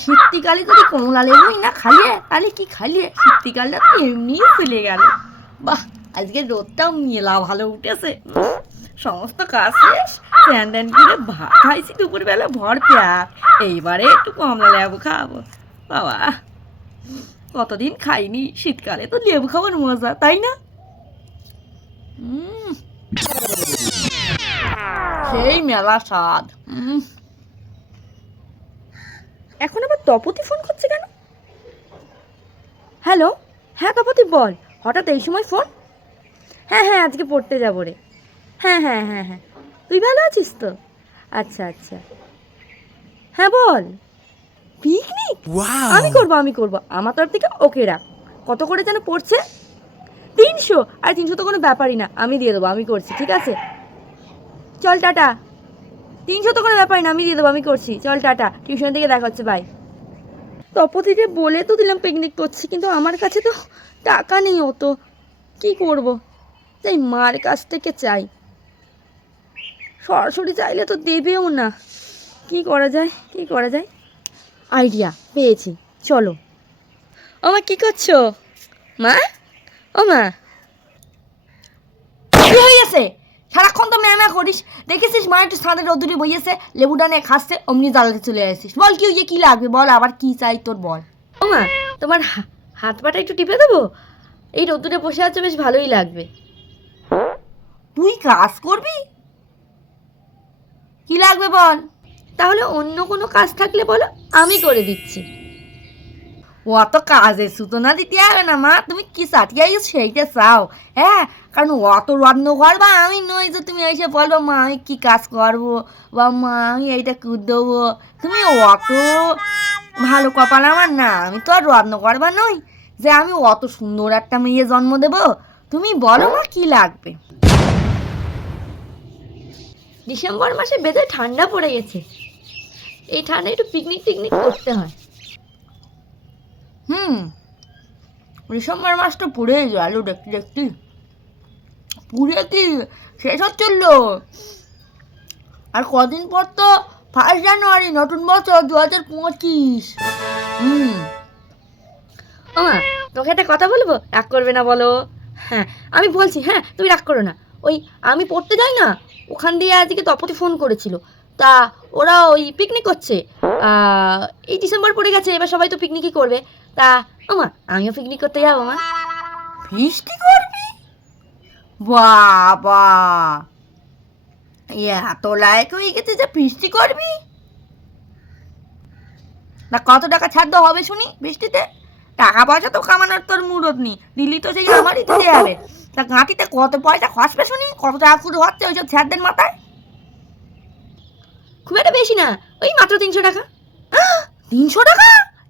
শীতকালে যদি কমলা লেবুই না খাইয়ে তাহলে কি খাইয়ে? শীতকালটা তো এমনিই চলে গেল। বাহ, আজকে রোদটাও মেলা ভালো উঠেছে। সমস্ত কাজ শেষ, স্যান ট্যান করে ভাত খাইছি দুপুরবেলা ভর পেট। এইবারে একটু কমলা লেবু খাবো। বাবা, কতদিন খাইনি। শীতকালে তো লেবু খাওয়ার মজা, তাই না? সেই মেলা স্বাদ। এখন আবার তপতি ফোন করছে কেন? হ্যালো, হ্যাঁ তপতি বল, হঠাৎ এই সময় ফোন? হ্যাঁ হ্যাঁ, আজকে পড়তে যাবো রে। হ্যাঁ হ্যাঁ হ্যাঁ হ্যাঁ, তুই ভালো আছিস তো? আচ্ছা আচ্ছা, হ্যাঁ বল। পিকনিক? আমি করবো, আমার তরফ থেকে ওকে রাখ। কত করে যেন পড়ছে? 300। আর 300 তো কোনো ব্যাপারই না, আমি দিয়ে দেবো, আমি করছি, ঠিক আছে? চল টাটা। 300 তো কোনো ব্যাপারই না, আমি দিয়ে দেবো, আমি করছি, চল টাটা। টিউশন থেকে দেখা হচ্ছে, বাই। তপতিকে বলে তো দিলাম পিকনিক করছি, কিন্তু আমার কাছে তো টাকা নেই অত। কি করব? তাই মার কাছ থেকে চাই। সরাসরি চাইলে তো দেবেও না। কি করা যায়? আইডিয়া পেয়েছি, চলো। ও মা, কি করছো মা? ও মা, কি হয়েছে? সারাক্ষণ তো ম্যামা করিস। দেখেছিস মা একটু ছাদে রোদুরে বইয়েছে, লেবুটা নিয়ে খাচ্ছে, অমনি জ্বালাতে চলে আসিস। বল কি হইয়ে, কি লাগবে বল, আবার কি চাই তোর বল। ও মা, তোমার হাত পাটা একটু টিপে দেবো? এই রোদুরে বসে আছে, বেশ ভালোই লাগবে। তুই কাজ করবি? কি লাগবে বল। তাহলে অন্য কোনো কাজ থাকলে বলো, আমি করে দিচ্ছি। অত কাজের সূচনা দিতে হবে না মা, তুমি কি চাটিয়ে সেইটা চাও। হ্যাঁ, কারণ অত রত্ন করবা আমি নই যে তুমি এসে বলবো মা আমি কি কাজ করবো, বা মা আমি এইটা করে দেবো। তুমি অত ভালো কপাল আমার না, আমি তো আর রত্ন করবা নই যে আমি অত সুন্দর একটা মেয়ে জন্ম দেবো। তুমি বলো মা কি লাগবে। ডিসেম্বর মাসে বেঁধে ঠান্ডা পড়ে গেছে, এই ঠান্ডায় একটু পিকনিক টিকনিক করতে হয়। ডিসেম্বর মাসটা পুড়ে গেল দেখতে দেখতে। পুড়ে কি শেষ হচ্ছিল? আর কদিন পর তো 1 জানুয়ারি, নতুন বছর 2025। ও মা, তোকে একটা কথা বলবো, রাগ করবে না বলো? হ্যাঁ আমি বলছি, হ্যাঁ তুমি রাগ করো না। ওই আমি পড়তে যাই না, ওখান দিয়ে আজকে তপতি ফোন করেছিল। তা ওরা ওই পিকনিক করছে। এই ডিসেম্বর পড়ে গেছে, এবার সবাই তো পিকনিকই করবে। তা ও মা, আমিও পিকনিক করতে যাবো মা। ফিস্টি করবি? বাবা, এত লায়ক হয়ে গেছে যে ফিস্টি করবি? না কত টাকা ছাড় দেওয়া হবে শুনি বৃষ্টিতে? টাকা পয়সা তো কামানোর তোর মুরত নি, দিল্লি তো সেই আমারই দিতে যাবে। তা গাঁটিতে কত পয়সা খসবে শুনি, কত টাকা করে হচ্ছে ওইসব স্যারদের মাথায়? খুব একটা বেশি না, ওই মাত্র 300 টাকা। 300 টাকা?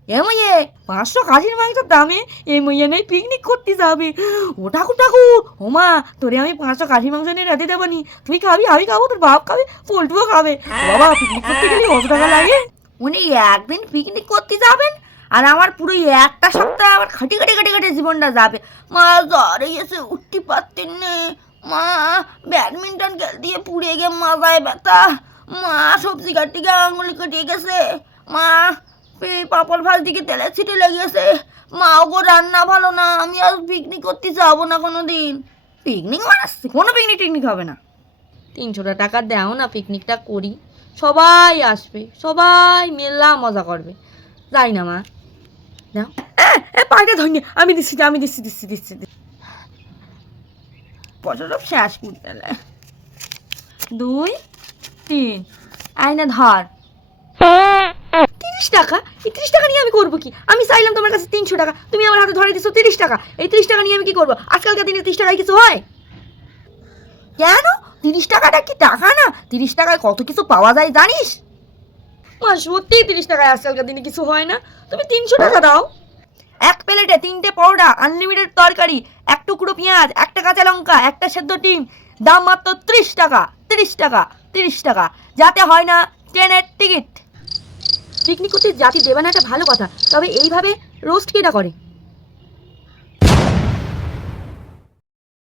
এময়ে 500 খাসির মাংসের দামে এময়ে নেই পিকনিক করতে যাবে? ও ঠাকুর ঠাকুর, ও মা, তোরে আমি 500 খাসির মাংস নিয়ে রাতে দেবো নি। তুই খাবি, আমি খাবো, তোর বাপ খাবে, পল্টুও খাবে। বাবা, পিকনিক করতে গেলে কত টাকা লাগে? উনি একদিন পিকনিক করতে যাবেন, আর আমার পুরো একটা সপ্তাহ আবার খাটি খাটি খাটি খাটি জীবনটা যাবে। মা জ্বরে এসে উঠতে পারতেন না। মা ব্যাডমিন্টন খেলতে দিয়ে পুড়ে গিয়ে মাথায় ব্যথা। মা সবজি কাটতে গিয়ে আঙুলি কেটে গেছে। মা পাপড় ভাজ দিকে তেলের ছিটে লেগেছে। মা ওগো রান্না ভালো না, আমি আর পিকনিক করতে যাবো না কোনো দিন। পিকনিক মারাচ্ছে, কোনো পিকনিক টিকনিক হবে না। 300 টাকা দাও না, পিকনিকটা করি, সবাই আসবে, সবাই মেলা মজা করবে। যাই না মা, দাও। পায়টা ধরনি, আমি দিচ্ছি। পয়সা সব শেষ করতে 2 3 আয়না ধর। 30 টাকা? এই 30 টাকা নিয়ে আমি করবো কি? আমি চাইলাম তোমার কাছে 300 টাকা, তুমি আমার হাতে ধরে দিচ্ছ 30 টাকা। এই 30 টাকা নিয়ে আমি কি করবো? আজকালকার দিনে 30 টাকায় কিছু হয়? কেন? 30 টাকাটা কি টাকা না? 30 টাকায় কত কিছু পাওয়া যায় জানিস? মা সত্যিই 30 টাকায় আজকালকার দিনে কিছু হয় না। তুমি 300 টাকা দাও। এক প্লেটে 3টে পরোটা, আনলিমিটেড তরকারি, 1 টুকরো পেঁয়াজ, 1টা কাঁচা লঙ্কা, 1টা সেদ্ধ ডিম, দাম মাত্র 30 টাকা। 30 টাকা, যাতে হয় না ট্রেনের টিকিট। পিকনিক করতে জাতি দেবে না, একটা ভালো কথা, তবে এইভাবে রোস্ট কেটা করে?